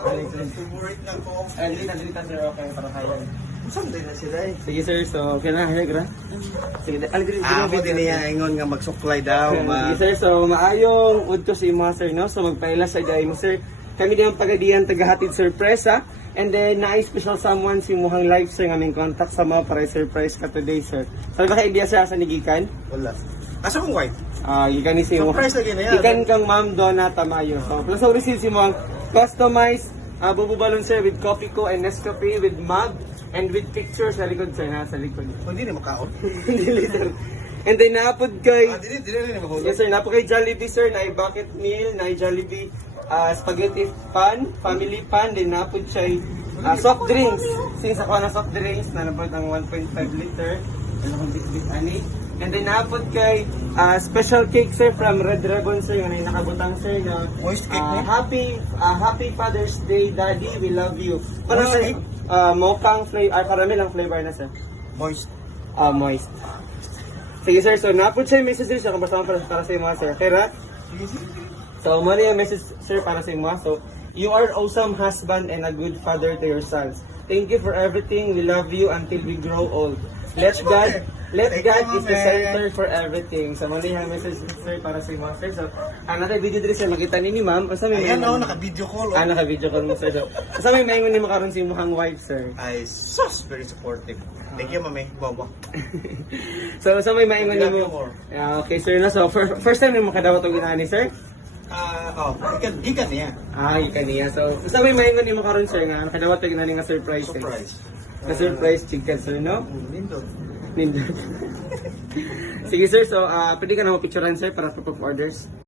Favorite na ko. Dito sir, okay, para kaya. Saan din na sila eh? Sige sir, so okay na, gra. Sige, Ako din niya ingon nga magsuklay daw. Sige sir, so maayong udto si mga sir, no? So magpaila sa day mo sir. Kami din ang pagadian tagahatid surpresa. And then na-special someone si muhang live sir nga aming contact sa mga para surprise ka today sir. So baka idea sa nigikan? Wala. Asa kong white? Gikan ni si mo. Surprise lagi na yan. Gikan kang Ma'am Donna Tamayo. So plus ang receive si mo customized bububalon sir with coffee co and Nescafe with mug and with pictures sa likod sir ha, sa likod. Hindi na makaon. Dili sir. And then naapod kay Dili na mahulog. yes sir, naapod kay Jollibee sir, na bucket meal, na Jollibee spaghetti pan, family pan, din naapod siya soft drinks. Since ako na soft drinks, na napod ang 1.5 liter. Ano kung bit ani. And then naapod kay special cake sir from Red Ribbon sir, yung nakabutang sir na Moist cake no? happy Father's Day Daddy, we love you. Para Moist cake? mochang flavor, caramel ang flavor na sir. Moist. Moist. Sige sir, so napod siya yung message siya kung basta para sa mga sir. Kaya so mali yung message sir para sa mga. So you are awesome husband and a good father to your sons. Thank you for everything. We love you until we grow old. Let God is the center for everything. So mali yung message sir para sa mga sir. So another video dito sir, makita ni ma'am. Basta may Ayan naka-video call. naka-video call mo sir. So basta may maingon ni makaroon si mukhang wife sir. Ay, sus, very supportive. Thank you, mami. Bawa. So may maingon ni Love you mo. more. Okay sir na. So first time mo makadawat og inani sir. Gikan niya. Ikan niya. So, basta may maingon ni mo karon sir nga nakadawat og inani nga surprise. Surprise. Na surprise chicken sir, no? Nindot. Nindot. Sige sir, so pwede ka na mo picturean sir para sa proof orders.